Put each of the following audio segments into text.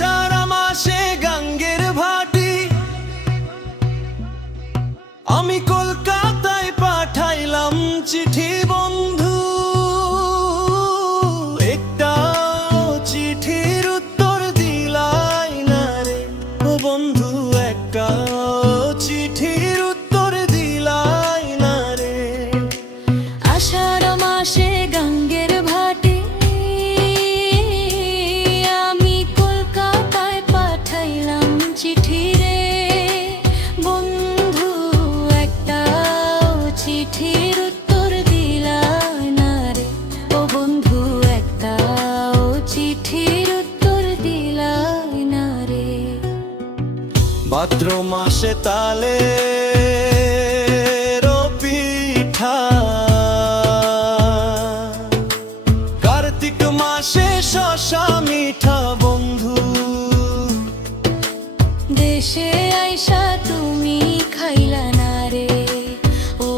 আষাঢ় মাসে গাঙ্গের ভাটি আমি কলকাতায় পাঠাইলাম চিঠি বন্ধু, একটা চিঠির উত্তর দিলাই না রে। ও বন্ধু একটা চিঠির উত্তর দিলাই না রে। আষাঢ় মাসে গাঙ্গের ভাটি আমি কলকাতায় পাঠাইলাম চিঠি রে। বন্ধু একটা চিঠির উত্তর দিলাই না রে। ও বন্ধু একটা চিঠির উত্তর দিলাই না রে। ভাদ্র মাসে তালে পিঠা, কার্তিক মাসে শশা মিঠা বন্ধু, দেশে আইসা তুমি খাইলা না রে। ও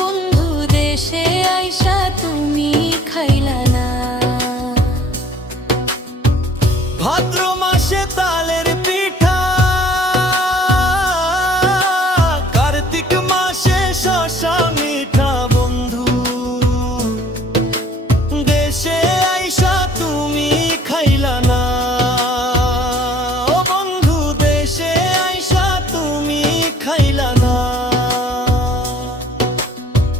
বন্ধু দেশে আইসা তুমি খাইলা না। ভাদ্র মাসে তালের পিঠা, কার্তিক মাসে শশা মিঠা বন্ধু, দেশে আইসা তুমি খাইলা না। ও বন্ধু দেশে আইসা তুমি খাইলা না।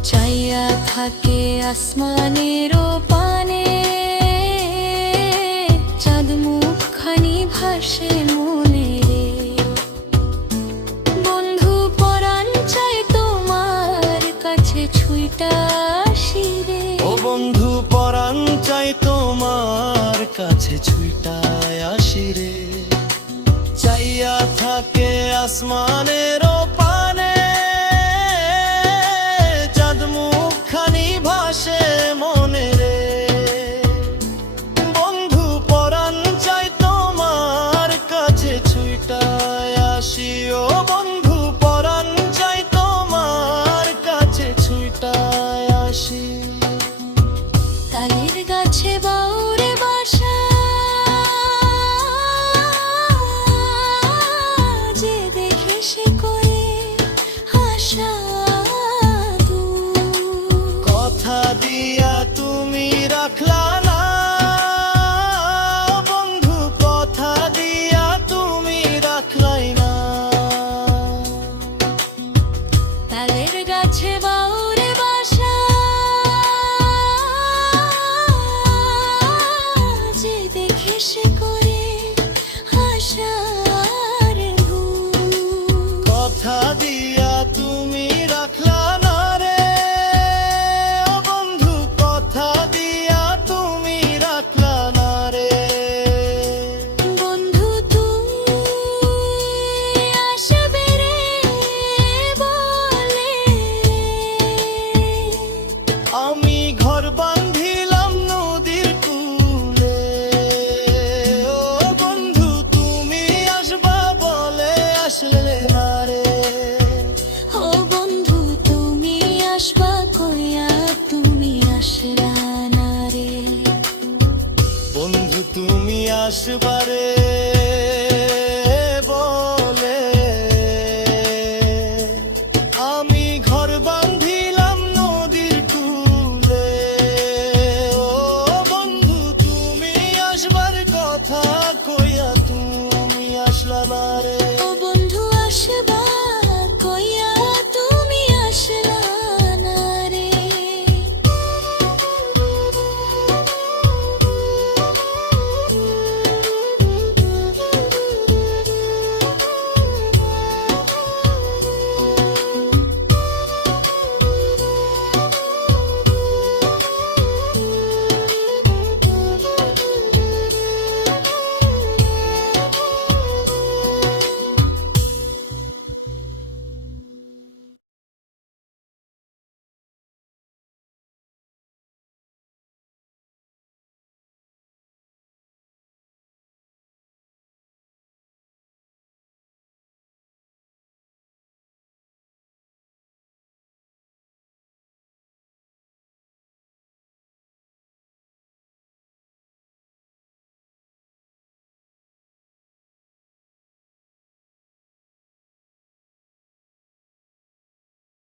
চাইয়া থাকে আসমানের পানে, চাঁদ মুখখানি ভাসে মনে রে। বন্ধু পরাণ চাই তোমার কাছে ছুইটা আসি রে। ও বন্ধু পরাণ চাই তোমার কাছে ছুইটায় আসি রে। চাইয়া থাকে আসমানের পানে, চাঁদ মুখখানি ভাসে মনে রে। বন্ধু পরাণ চাই তোমার কাছে ছুইটায় আসি। ও বন্ধু পরাণ চাই তোমার কাছে ছুইটায় আসি। তালের গাছে বাউরে বাসা, যে দেখে সে করে আশা দূর। কথা দিয়া তুমি রাখলা না বন্ধু, কথা দিয়া তুমি রাখলাই না। তালের গাছে বাউরে বাসা, যে দেখে সে করে আশার দূর। কথা দিয়া তুমি রাখলা না রে। ও বন্ধু কথা দিয়া তুমি রাখলা না রে। বন্ধু তুমি আসবে রে বলে, আমি ঘর বান্ধিলাম নদীর কূলে। ও বন্ধু তুমি আসবা বলে আসলে না রে। ও বন্ধু তুমি আসবা কইয়া তুমি আসলা না রে। বন্ধু তুমি আসবারে বলে আমি ঘর বান্ধিলাম নদীর কূলে। ও বন্ধু তুমি আসবার কথা কইয়া তুমি আসলা না রে।